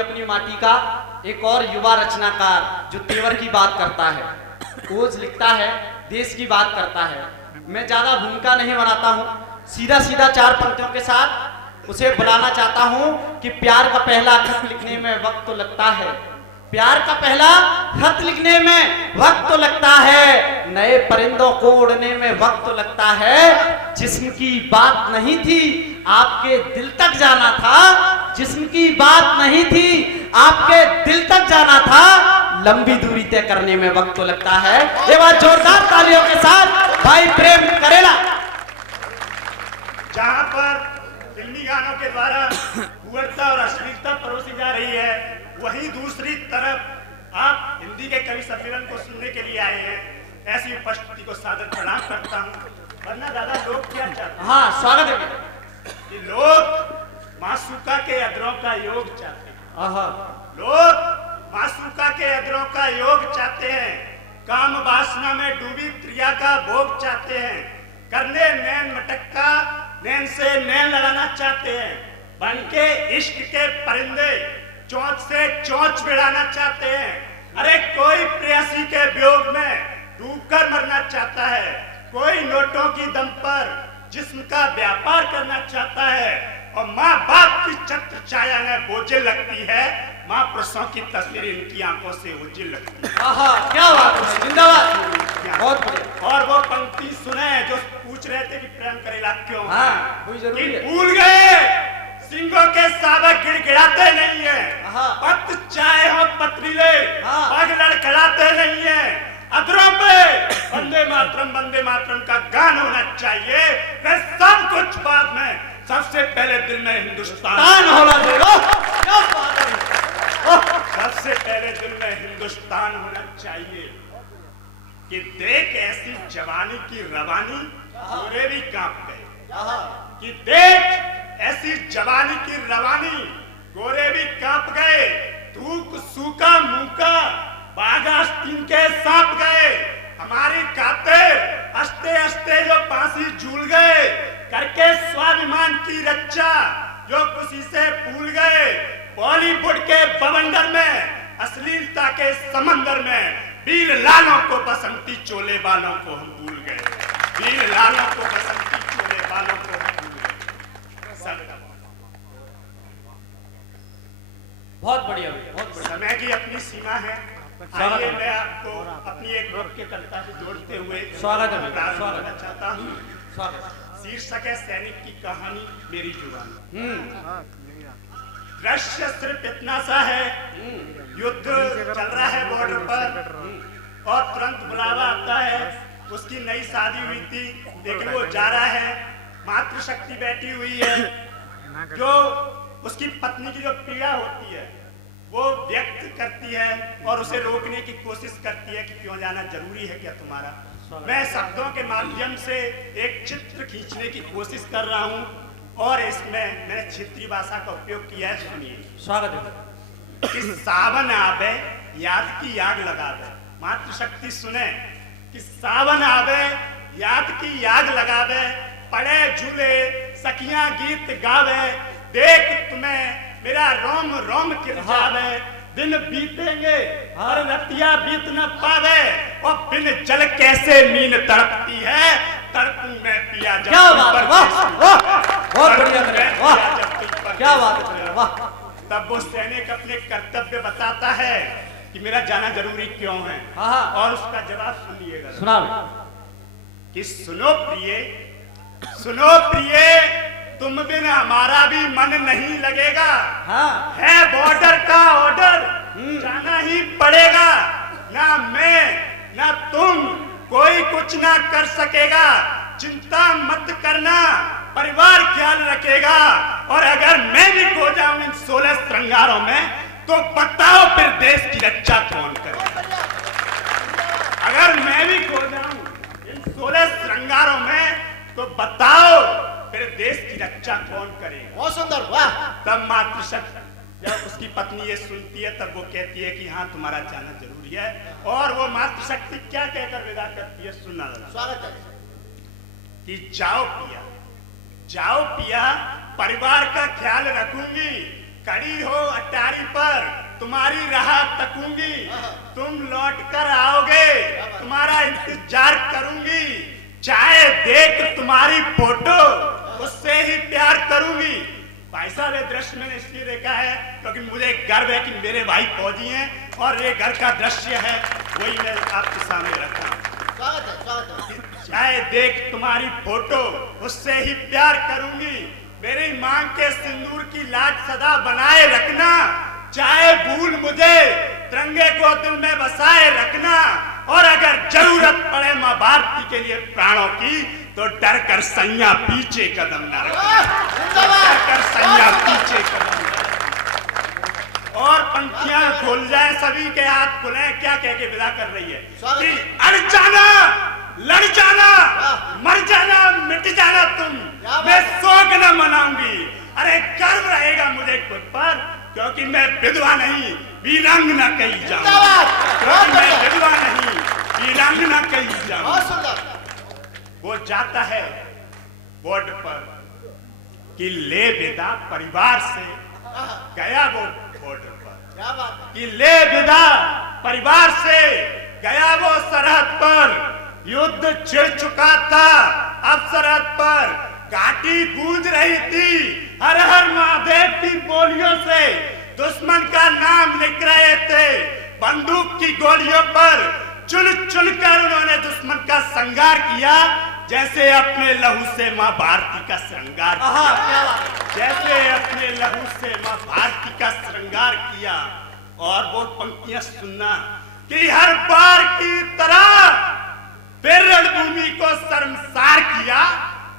अपनी माटी का एक और युवा रचनाकार जो तेवर की बात करता है, ओज लिखता है, देश की बात करता है। मैं ज्यादा भूमिका नहीं बनाता हूँ, सीधा सीधा 4 पंक्तियों के साथ उसे बुलाना चाहता हूँ कि प्यार का पहला खत लिखने में वक्त तो लगता है, प्यार का पहला खत लिखने में वक्त तो लगता है, नए परिंदों को उड़ने में वक्त तो लगता है। जिस्म की बात नहीं थी आपके दिल तक जाना था, जिस्म की बात नहीं थी आपके दिल तक जाना था, लंबी दूरी तय करने में वक्त तो लगता है। ये बात जोरदार तालियों के साथ भाई प्रेम करेला। जहां पर फिल्मी गानों के द्वारा उग्रता और अश्लीलता परोसी जा रही है, वहीं दूसरी तरफ आप हिंदी के कवि सम्मेलन को सुनने के लिए आए हैं। ऐसी उपस्थिति को सादर प्रणाम करता हूँ। वरना दादा लोग क्या चाहते हैं? हाँ, स्वागत है कि लोग मासूका के अदरों का योग चाहते हैं। लोग मासूका के अदरों का योग चाहते हैं, काम वासना में डूबी प्रिया का भोग चाहते हैं, करने नैन मटक्का नैन से नैन लड़ाना चाहते हैं, बनके इश्क के परिंदे चोंच से चोंच भिड़ाना चाहते हैं। अरे कोई प्रेयसी के वियोग में डूबकर मरना चाहता है, कोई नोटों की दम पर जिस्म का व्यापार करना चाहता है, और माँ बाप की छत्र छाया में बोझिल लगती है, माँ पुरुषों की तस्वीर इनकी आंखों से ओझिल लगती है। क्या बात है, जिंदाबाद, बहुत बढ़िया। और वो पंक्ति सुने जो पूछ रहे थे कि प्रेम करेला क्यों? हाँ, वही जरूरी है। भूल गए सिंगों के साबक गिड़गिड़ाते नहीं है, पत चाहे हो पथरीले पग लड़खड़ाते नहीं है, अधरों पे वंदे मातरम का गान होना चाहिए। वे सब कुछ बाद में, सबसे पहले दिल में हिंदुस्तान होना चाहिए। सबसे पहले दिल में हिंदुस्तान होना चाहिए। कि देख ऐसी जवानी की रवानी गोरे भी कांप गए, कि देख ऐसी जवानी की रवानी गोरे भी कांप गए, थूक सूखा मुंका बागास्तीन के सांप गए, हमारी खातिर हंसते हंसते जो फांसी झूल गए, करके स्वाभिमान की रक्षा जो खुशी से भूल गए, बॉलीवुड के बवंडर में अश्लीलता के समंदर में वीर लालों को बसंती चोले वालों को हम भूल गए, वीर लालों को बसंती चोले वालों को हम भूल गए। बहुत बढ़िया, बहुत बढ़िया। समय की अपनी सीमा है। आइए मैं आपको अपनी एक वाक्य कविता से जोड़ते हुए स्वागत है, स्वागत चाहता हूँ। स्वागत। शीर्षक है सैनिक की कहानी मेरी जुबानी। दृश्य सिर्फ इतना सा है, युद्ध चल रहा है बॉर्डर पर और तुरंत बुलावा आता है। उसकी नई शादी हुई थी लेकिन वो जा रहा है, मातृशक्ति बैठी हुई है, जो उसकी पत्नी की जो पीड़ा होती है वो व्यक्त करती है और उसे रोकने की कोशिश करती है कि क्यों जाना जरूरी है क्या तुम्हारा। मैं शब्दों के माध्यम से एक चित्र खींचने की कोशिश कर रहा हूँ और इसमें मैंने क्षेत्रीय भाषा का उपयोग किया है। सुनिए। स्वागत है। कि सावन आवे याद की आग लगावे, मातृशक्ति सुने कि सावन आवे याद की आग लगावे, पड़े झूले सखियां गीत गावे, देख तुम्हें मेरा रोम रोम खिल जावे, दिन बीतेंगे और रतिया बीत न पावे, और बिन जल कैसे मीन तड़पती है, तड़पू मैं पिया जब क्या बात है, वाह वाह, बहुत बढ़िया, वाह क्या बात है, वाह। तब वो सैनिक अपने कर्तव्य बताता है कि मेरा जाना जरूरी क्यों है, और उसका जवाब सुनिएगा। सुना कि सुनो प्रिय तुम बिन हमारा भी मन नहीं लगेगा, है बॉर्डर का ऑर्डर जाना ही पड़ेगा, ना मैं ना तुम कोई कुछ ना कर सकेगा, चिंता मत करना परिवार ख्याल रखेगा, और अगर मैं भी खो जाऊं इन 16 श्रृंगारों में तो बताओ फिर देश की रक्षा कौन करे। अगर मैं भी खो जाऊं इन 16 श्रृंगारों में तो बताओ फिर देश की रक्षा कौन करेगा। बहुत सुंदर, वाह। तब मातृशक्ति जब उसकी पत्नी ये सुनती है तब वो कहती है कि हाँ तुम्हारा जाना जरूरी है, और वो मातृशक्ति क्या कहकर विदा करती है सुनना। स्वागत है। कि जाओ पिया परिवार का ख्याल रखूंगी, खड़ी हो अटारी पर तुम्हारी राह तकूंगी, तुम लौट कर आओगे, तुम्हारा इंतजार करूंगी, चाहे देख तुम्हारी फोटो उससे ही प्यार करूंगी। भाई साहब ये दृश्य मैंने इसलिए देखा है क्योंकि मुझे गर्व है कि मेरे भाई फौजी हैं और ये घर का दृश्य है वही मैं आपके सामने रखा हूं। स्वागत है। चाहे देख तुम्हारी फोटो उससे ही प्यार करूंगी, मेरी मांग के सिंदूर की लाज सदा बनाए रखना, चाहे भूल मुझे तिरंगे को दिल में बसाए रखना, और अगर जरूरत पड़े मां भारती के लिए प्राणों की तो डर कर सैया पीछे कदम न रखना, डर कर सैया पीछे कदम न रखना। और पंखियां खुल जाए, सभी के हाथ खुले, क्या कह के विदा कर रही है कि अड़ जाना, लड़ जाना, मर जाना, मिट जाना तुम, मैं शोक न मनाऊंगी। अरे गर्व रहेगा मुझे खुद पर क्योंकि मैं विधवा नहीं वीरांगना कही जाऊंगी, क्योंकि मैं विधवा नहीं वीरांगना कही जाऊंगी। वो जाता है बॉर्डर पर कि ले विदा परिवार से, गया वो बॉर्डर पर कि ले विदा परिवार से, गया वो सरहद पर, युद्ध छिड़ चुका था अब सरहद पर, घाटी गूंज रही थी हर हर महादेव की बोलियों से, दुश्मन का नाम लिख रहे थे बंदूक की गोलियों पर, चुन चुन कर उन्होंने दुश्मन का संहार किया, जैसे अपने लहू से मां भारती का श्रृंगार किया, जैसे अपने लहू से मां भारती का श्रृंगार किया। और वो पंक्तियां सुनना कि हर बार की तरह फिर रणभूमि को शर्मसार किया,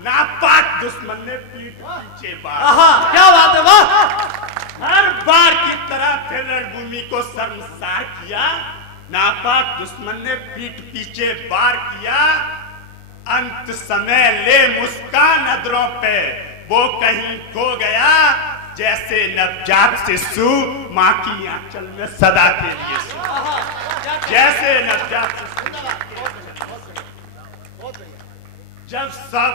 नापाक दुश्मन ने पीठ पीछे बार। क्या बात है, वाह! हर बार की तरह फिर रणभूमि को शर्मसार किया, नापाक दुश्मन ने पीठ पीछे बार किया, अंत समय ले मुस्कान अधरों पे, वो कहीं खो गया जैसे नवजात शिशु माँ की आंचल में सदा के लिए सो, जैसे नवजात शिशु। जब सब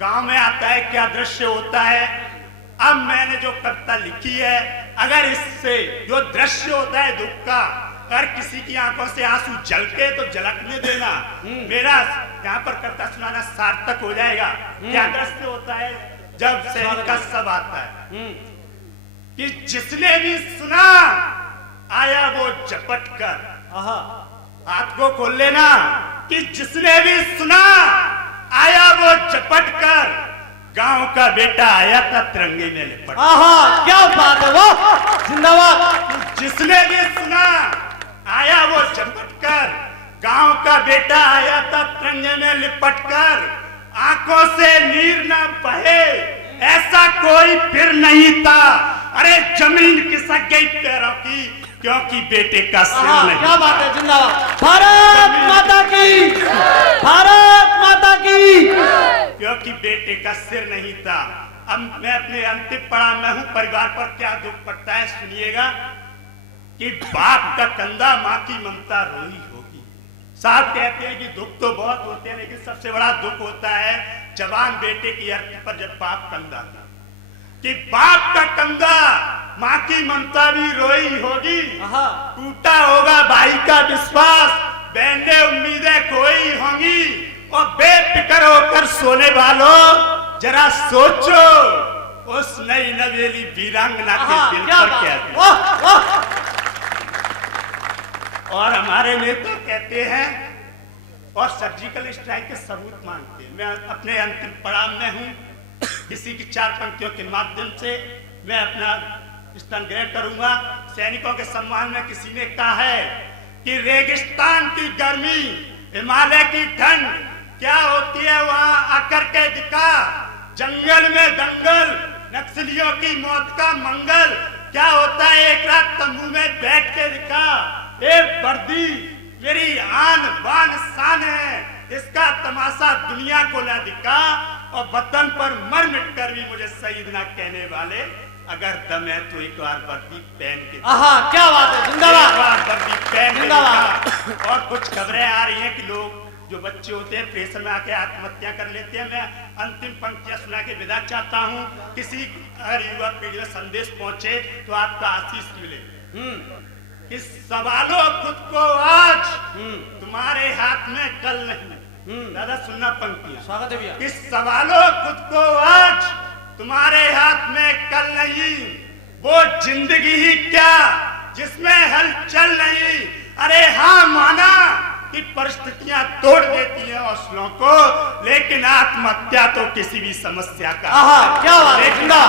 गांव में आता है क्या दृश्य होता है। अब मैंने जो कविता लिखी है, अगर इससे जो दृश्य होता है दुख का, अगर किसी की आंखों से आंसू झलके तो झलकने देना, मेरा यहाँ पर कविता सुनाना सार्थक हो जाएगा। क्या दृश्य होता है जब सैनिक का सब आता है कि जिसने भी सुना आया वो झपट कर, हाथ को खोल लेना, कि जिसने भी सुना आया वो झपट कर, गांव का बेटा आया था तिरंगे में लिपट। क्या बात है, वाह! जिंदाबाद! जिसने भी सुना आया वो झपट कर, गांव का बेटा आया था तिरंगे में लिपट कर, आंखों से नीर ना बहे ऐसा कोई फिर नहीं था, अरे जमीन खिसक गई पैरों की क्योंकि बेटे का सिर नहीं। क्या बात है, जिंदाबाद! भारत माता की, भारत माता की, क्योंकि बेटे का सिर नहीं था। अब मैं अपने अंतिम पड़ाव में हूं, परिवार पर क्या दुख पड़ता है सुनिएगा कि बाप का कंधा माँ की ममता रोई होगी। साहब कहते हैं कि दुख तो बहुत होते हैं लेकिन सबसे बड़ा दुख होता है जवान बेटे की अर्थी पर जब बाप कंधा था, कि बाप का कंधा माँ की ममता भी रोई होगी, टूटा होगा भाई का विश्वास, बहने उम्मीदें खोई होंगी, और बेफिक्र होकर सोने वालों जरा सोचो उस नई नवेली वीरांगना के दिल पर क्या है। और हमारे नेता कहते हैं और सर्जिकल स्ट्राइक के सबूत मांगते हैं। मैं अपने अंतिम पड़ाव में हूं, किसी की चार पंक्तियों के माध्यम से मैं अपना स्थान ग्रहण करूंगा। सैनिकों के सम्मान में किसी ने कहा है कि रेगिस्तान की गर्मी, हिमालय की ठंड क्या होती है वहां आकर के दिखा, जंगल में दंगल, नक्सलियों की मौत का मंगल क्या होता है एक रात तंबू में बैठ के दिखा, एक वर्दी मेरी आन बान शान है, इसका तमाशा दुनिया को न दिखा, और वतन पर मर मिट कर भी मुझे शहीद ना कहने वाले, अगर दम है तो एक बार वर्दी पहन के, क्या बात है, जिंदाबाद! एक बार वर्दी पहन के दिखा। और कुछ खबरें आ रही हैं कि लोग जो बच्चे होते हैं प्रेशर में आके आत्महत्या कर लेते हैं। मैं अंतिम पंक्तियां सुना के विदा चाहता हूँ। किसी अगर युवा पीढ़ी में संदेश पहुंचे तो आपका आशीष मिले। इस सवालों खुद को आज तुम्हारे हाथ में कल नहीं। दादा सुनना पंक्तियां। स्वागत है भैया। इस सवालों खुद को आज तुम्हारे हाथ में कल नहीं, वो जिंदगी ही क्या जिसमें हलचल नहीं। अरे हाँ माना कि परिस्थितियां तोड़ देती हैं हौसलों को, लेकिन आत्महत्या तो किसी भी समस्या का क्या बात है।